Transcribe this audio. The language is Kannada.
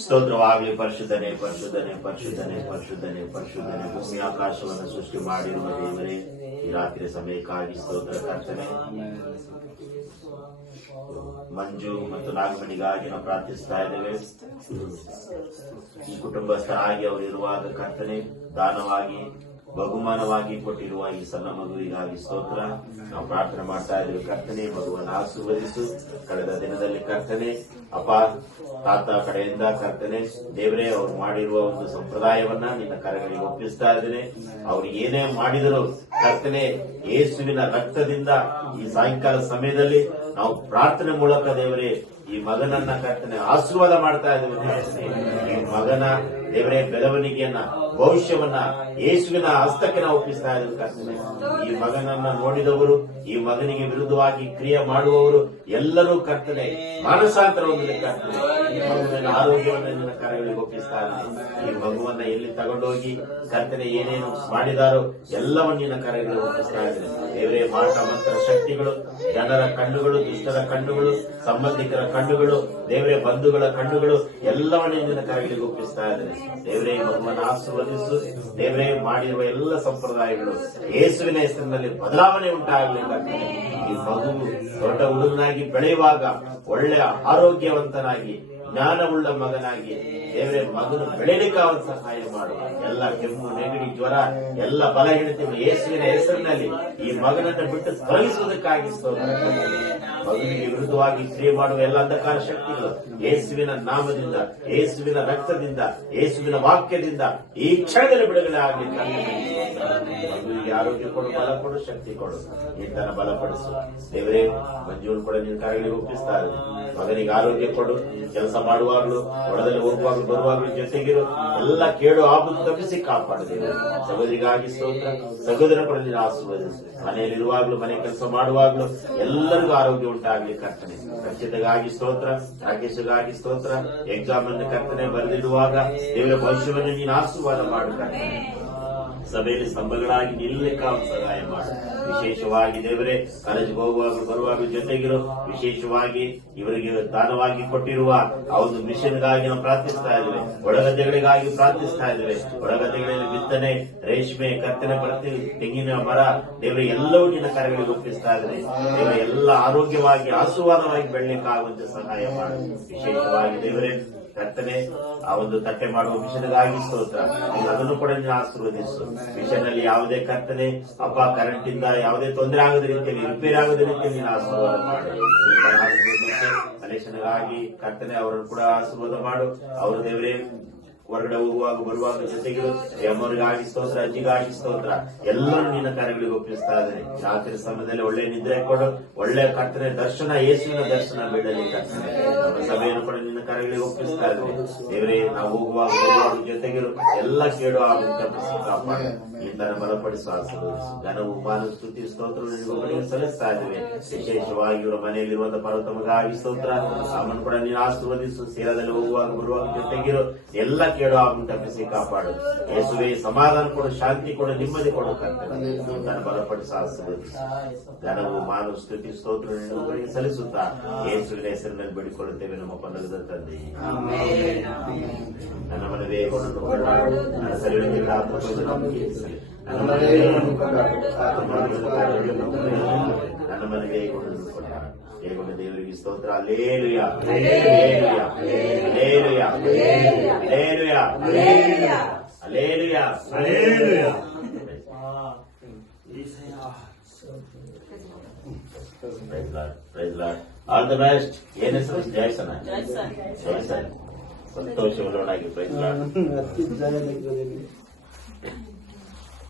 ಸ್ತೋತ್ರವಾಗಲಿ. ಪರಿಶುದ್ಧನೇ ಪರಿಶುದ್ಧನೇ ಪರಿಶುದ್ಧನೇ ಪರಿಶುದ್ಧನೇ ಪರಿಶುದ್ಧನೇ. ಭೂಮಿ ಆಕಾಶವನ್ನು ಸೃಷ್ಟಿ ಮಾಡಿರುವ ದೇವರೇ, ಈ ರಾತ್ರಿ ಸಮಯಕ್ಕಾಗಿ ಸ್ತೋತ್ರ ಕರ್ತನೆ. ಮಂಜು ಮತ್ತು ನಾಗಮಣಿಗಾಗಿ ನಾವು ಪ್ರಾರ್ಥಿಸ್ತಾ ಇದ್ದೇವೆ. ಈ ಕುಟುಂಬಸ್ಥರಾಗಿ ಅವರು ಇರುವಾಗ ಕರ್ತನೆ, ದಾನವಾಗಿ ಬಹುಮಾನವಾಗಿ ಕೊಟ್ಟಿರುವ ಈ ಸಣ್ಣ ಮಗುವಿಗಾಗಿ ಸ್ತೋತ್ರ ನಾವು ಪ್ರಾರ್ಥನೆ ಮಾಡ್ತಾ ಇದ್ದೇವೆ. ಕರ್ತನೆ, ಮಗುವನ್ನು ಆಶೀರ್ವದಿಸು. ಕಳೆದ ದಿನದಲ್ಲಿ ಕರ್ತನೆ ಅಪ್ಪ ತಾತ ಕಡೆಯಿಂದ ಕರ್ತನೆ ದೇವರೇ ಅವರು ಮಾಡಿರುವ ಒಂದು ಸಂಪ್ರದಾಯವನ್ನ ನಿನ್ನ ಕರೆಗಳಿಗೆ ಒಪ್ಪಿಸ್ತಾ ಇದ್ದೇನೆ. ಅವರು ಏನೇ ಮಾಡಿದರೂ ಕರ್ತನೆ ಯೇಸುವಿನ ರಕ್ತದಿಂದ ಈ ಸಾಯಂಕಾಲ ಸಮಯದಲ್ಲಿ ನಾವು ಪ್ರಾರ್ಥನೆ ಮೂಲಕ ದೇವರೇ ಈ ಮಗನನ್ನ ಕರ್ತನೆ ಆಶೀರ್ವಾದ ಮಾಡ್ತಾ ಇದ್ದೇವೆ. ಈ ಮಗನ ದೇವರೇ ಬೆಳವಣಿಗೆಯನ್ನ ಭವಿಷ್ಯವನ್ನ ಯೇಸುವಿನ ಹಸ್ತಕ್ಕೆ ನಾವು ಒಪ್ಪಿಸ್ತಾ ಇದ್ದೇವೆ. ಕರ್ತನೆ, ಈ ಮಗನನ್ನ ನೋಡಿದವರು, ಈ ಮಗನಿಗೆ ವಿರುದ್ಧವಾಗಿ ಕ್ರಿಯೆ ಮಾಡುವವರು ಎಲ್ಲರೂ ಕರ್ತನೆ ಮಾನಸಾಂತರ ಹೊಂದಲಿ. ಕರ್ತನೆ, ಈ ಮಗುವಿನ ಆರೋಗ್ಯವನ್ನು ನಿನ್ನ ಕರೆಗಳಿಗೆ ಒಪ್ಪಿಸ್ತಾ ಇದ್ದೇನೆ. ಈ ಮಗುವನ್ನ ಎಲ್ಲಿ ತಗೊಂಡೋಗಿ ಕರ್ತನೆ ಏನೇನು ಮಾಡಿದಾರೋ ಎಲ್ಲವನ್ನ ನಿನ್ನ ಕರೆಗಳಿಗೆ ಒಪ್ಪಿಸ್ತಾ ಇದ್ದೇನೆ. ದೇವರೇ, ಮಾಟ ಮಂತ್ರ ಶಕ್ತಿಗಳು, ಜನರ ಕಣ್ಣುಗಳು, ದುಷ್ಟರ ಕಣ್ಣುಗಳು, ಸಂಬಂಧಿಕರ ಕಣ್ಣುಗಳು, ದೇವರೇ ಬಂಧುಗಳ ಕಣ್ಣುಗಳು ಎಲ್ಲವನ್ನೇ ನಿನ್ನ ಕರೆಗಳಿಗೆ ಒಪ್ಪಿಸ್ತಾ ಇದ್ದೇನೆ. ದೇವರೇ, ಮಗುವನ್ನು ಆಶೀರ್ವದಿಸು. ದೇವರೇ, ಮಾಡಿರುವ ಎಲ್ಲ ಸಂಪ್ರದಾಯಗಳು ಯೇಸುವಿನ ಹೆಸರಿನಲ್ಲಿ ಬದಲಾವಣೆ ಉಂಟಾಗಲಿ. ಈ ಮಗು ದೊಡ್ಡ ಹುಡುಗನಾಗಿ ಬೆಳೆಯುವಾಗ ಒಳ್ಳೆಯ ಆರೋಗ್ಯವಂತನಾಗಿ ಜ್ಞಾನವುಳ್ಳ ಮಗನಾಗಿ ದೇವರೇ ಮಗನು ಬೆಳೆಯಲಿಕ್ಕೆ ಅವನ ಸಹಾಯ ಮಾಡು. ಎಲ್ಲ ಕೆಮ್ಮು, ನೆಗಡಿ, ಜ್ವರ, ಎಲ್ಲ ಬಲಹೀನತೆಗಳು ಯೇಸುವಿನ ಹೆಸರಿನಲ್ಲಿ ಈ ಮಗನನ್ನು ಬಿಟ್ಟು ತೊಲಗಿಸುವುದಕ್ಕಾಗಿ ಮಗನಿಗೆ ವಿರುದ್ಧವಾಗಿ ಕ್ರಿಯೆ ಮಾಡುವ ಎಲ್ಲ ಅಂಧಕಾರ ಶಕ್ತಿಗಳು ಯೇಸುವಿನ ನಾಮದಿಂದ, ಯೇಸುವಿನ ರಕ್ತದಿಂದ, ಯೇಸುವಿನ ವಾಕ್ಯದಿಂದ ಈ ಕ್ಷಣದಲ್ಲಿ ಬಿಡುಗಡೆ ಆಗಲಿ. ಮಗುವಿಗೆ ಆರೋಗ್ಯ ಕೊಡು, ಬಲ ಕೊಡು, ಶಕ್ತಿ ಕೊಡು, ಇಂತನ ಬಲಪಡಿಸು. ದೇವರೇ, ಮಂಜೂರು ಕೂಡ ನಿನ್ನ ಕಾರ್ಯಗಳಿಗೆ ಒಪ್ಪಿಸ್ತಾ ಇದ್ದೀನಿ. ಮಗನಿಗೆ ಆರೋಗ್ಯ ಕೊಡು, ಕೆಲಸ ಮಾಡುವಾಗಲೂ, ಹೊಲದಲ್ಲಿ ಹೋಗುವಾಗಲೂ ಬರುವಾಗಲೂ ಜೊತೆಗಿರು, ಎಲ್ಲ ಕೇಡು ಆಗುವುದು ತಪ್ಪಿಸಿ ಕಾಪಾಡಿದ್ದೇವೆ. ಸಹೋದರಿಗಾಗಿ ಸ್ತೋತ್ರ, ಸಹೋದರ ಕೂಡ ನೀನು ಆಶೀರ್ವದಿಸು. ಮನೆಯಲ್ಲಿರುವಾಗಲೂ, ಮನೆ ಕೆಲಸ ಮಾಡುವಾಗಲೂ ಎಲ್ಲರಿಗೂ ಆರೋಗ್ಯ ಉಂಟಾಗಲಿ. ಕರ್ತನೆ, ಖಚಿತಗಾಗಿ ಸ್ತೋತ್ರ, ರಾಕೇಶಗಾಗಿ ಸ್ತೋತ್ರ. ಎಕ್ಸಾಮ್ ಅನ್ನು ಕರ್ತನೆ ಬರೆದಿಡುವಾಗ ದೇವರ ಭವಿಷ್ಯವನ್ನು ನೀನು ಆಶೀರ್ವಾದ ಮಾಡು. ಕರ್ತನೆ, ಸಭೆಯಲ್ಲಿ ಸ್ತಂಭಗಳಾಗಿ ನಿಲ್ಲಕ್ಕೆ ಅವನು ಸಹಾಯ ಮಾಡು. ವಿಶೇಷವಾಗಿ ದೇವರೇ, ಕಾಲೇಜಿಗೆ ಹೋಗುವಾಗ ಬರುವಾಗ ಜೊತೆಗಿರು. ವಿಶೇಷವಾಗಿ ಇವರಿಗೆ ದಾನವಾಗಿ ಕೊಟ್ಟಿರುವ ಆ ಒಂದು ಮಿಷನ್ಗಾಗಿ ನಾವು ಪ್ರಾರ್ಥಿಸ್ತಾ ಇದ್ದೇವೆ. ಒಳಗದ್ದೆಗಳಿಗಾಗಿ ಪ್ರಾರ್ಥಿಸ್ತಾ ಇದ್ದೇವೆ. ಒಳಗದ್ದೆಗಳಲ್ಲಿ ಬಿತ್ತನೆ, ರೇಷ್ಮೆ, ಕತ್ತನೆ, ಪ್ರತಿ ತೆಂಗಿನ ಮರ, ದೇವರೇ ಎಲ್ಲವೂ ನಿನ್ನ ಕರೆಗಳಿಗೆ ಒಪ್ಪಿಸ್ತಾ ಇದ್ದೇವೆ. ದೇವರೇ, ಎಲ್ಲ ಆರೋಗ್ಯವಾಗಿ ಆಶೀರ್ವಾದವಾಗಿ ಬೆಳಲಿಕ್ಕಾಗುವಂತೆ ಸಹಾಯ ಮಾಡು. ವಿಶೇಷವಾಗಿ ದೇವರೇ ಕರ್ತನೆ, ಆ ಒಂದು ತಟ್ಟೆ ಮಾಡುವ ಮಿಷನ್ಗಾಗಿ ಸ್ತೋತ್ರ, ಅದನ್ನು ಕೂಡ ನೀನು ಆಶೀರ್ವದಿಸು. ಮಿಷನ್ ಅಲ್ಲಿ ಯಾವುದೇ ಕರ್ತನೆ ಅಪ್ಪ ಕರೆಂಟ್ ಇಂದ ಯಾವುದೇ ತೊಂದರೆ ಆಗದ ರೀತಿಯಲ್ಲಿ, ರಿಪೇರಿ ಆಗದ ರೀತಿಯಲ್ಲಿ ನೀನು ಆಶೀರ್ವಾದ ಮಾಡು. ಕಲೆಕ್ಷನ್ಗಾಗಿ ಕರ್ತನೆ ಅವರನ್ನು ಕೂಡ ಆಶೀರ್ವಾದ ಮಾಡು. ಅವರು ದೇವರೇ ಹೊರಗಡೆ ಹೋಗುವಾಗ ಬರುವಾಗ ಜೊತೆಗಿರು. ಅಮ್ಮರಿಗಾಗಿ ಸ್ತೋತ್ರ, ಅಜ್ಜಿಗಾಗಿ ಸ್ತೋತ್ರ, ಎಲ್ಲರೂ ನಿನ್ನ ಕಾರ್ಯಗಳಿಗೆ ಒಪ್ಪಿಸ್ತಾ ಇದ್ದೇನೆ. ರಾತ್ರಿ ಸಮಯದಲ್ಲಿ ಒಳ್ಳೆ ನಿದ್ರೆ ಕೊಡು, ಒಳ್ಳೆ ಕರ್ತನೆ ದರ್ಶನ, ಯೇಸುವಿನ ದರ್ಶನ ಬಿಡಲಿ. ಕರ್ತನೆ, ನಮ್ಮ ಸಭೆಯನ್ನು ಕೂಡ ನಿನ್ನ ಕಾರ್ಯಗಳಿಗೆ ಒಪ್ಪಿಸ್ತಾ ಇದ್ದೇವೆ. ದೇವರೇ, ನಾವು ಹೋಗುವಾಗ ಬರುವಾಗ ಜೊತೆಗಿರು, ಎಲ್ಲ ಕೇಳು ಆಗುವಂತ ಕಾಪಾಡು. ಇಂದನ ಬಲಪಡಿಸುವ ಆಶೀರ್ವದಿಸು. ಘನವು, ಮಾನ, ಸ್ತುತಿ, ಸ್ತೋತ್ರಗಳಿಗೆ ಸಲ್ಲಿಸ್ತಾ ಇದ್ದೇವೆ. ವಿಶೇಷವಾಗಿ ಇವರ ಮನೆಯಲ್ಲಿರುವಂತಹ ಪರ್ವತಮಗಾಗಿ ಸ್ತೋತ್ರ, ಅವನು ಕೂಡ ನೀನು ಆಶೀರ್ವದಿಸು. ಸೇರದಲ್ಲಿ ಹೋಗುವಾಗ ಬರುವಾಗ ಜೊತೆಗಿರು, ಎಲ್ಲ ಕೇಳು ಆಗುವಂತ ತಪ್ಪಿಸಿ ಕಾಪಾಡು. ಯೇಸುವೆ, ಸಮಾಧಾನ ಕೊಡು, ಶಾಂತಿ ಕೊಡು, ನೆಮ್ಮದಿ ಕೊಡು. ಕರ್ತನೆ, ಇಂದನ ಬಲಪಡಿಸ ಆಶೀರ್ವದಿಸು. ಘನವು, ಮಾನ, ಸ್ತುತಿ, ಸ್ತೋತ್ರಗಳಿಗೆ ಸಲ್ಲಿಸುತ್ತಾ ಯೇಸುವಿನ ಹೆಸರಿನಲ್ಲಿ ಬೇಡಿಕೊಳ್ಳುತ್ತೇವೆ ನಮ್ಮ ಪರಲೋಕದ ತಂದೆ. ನನ್ನ ಮನವೇ ಕೊಂಡನ್ನು ಕೊಂಡಾಡು, ನನ್ನ ಸರಿಗಳಿಂದ ನನ್ನ ಮನೆಗೆ ಕೊಂಡನ್ನು ಕೊಂಡಾಡು. ಹೇಗೊಂಡ ದೇವರಿಗೆ ಸ್ತೋತ್ರ. Alleluia, alleluia, alleluia, alleluia, alleluia, alleluia. Praise lord. All the best. ಏನ್ ಹೆಸರು? ಜಯಸನ. ಜಯಸನ್. ಸಂತೋಷ ಉಳ್ಳವನಾಗಿ. Praise lord.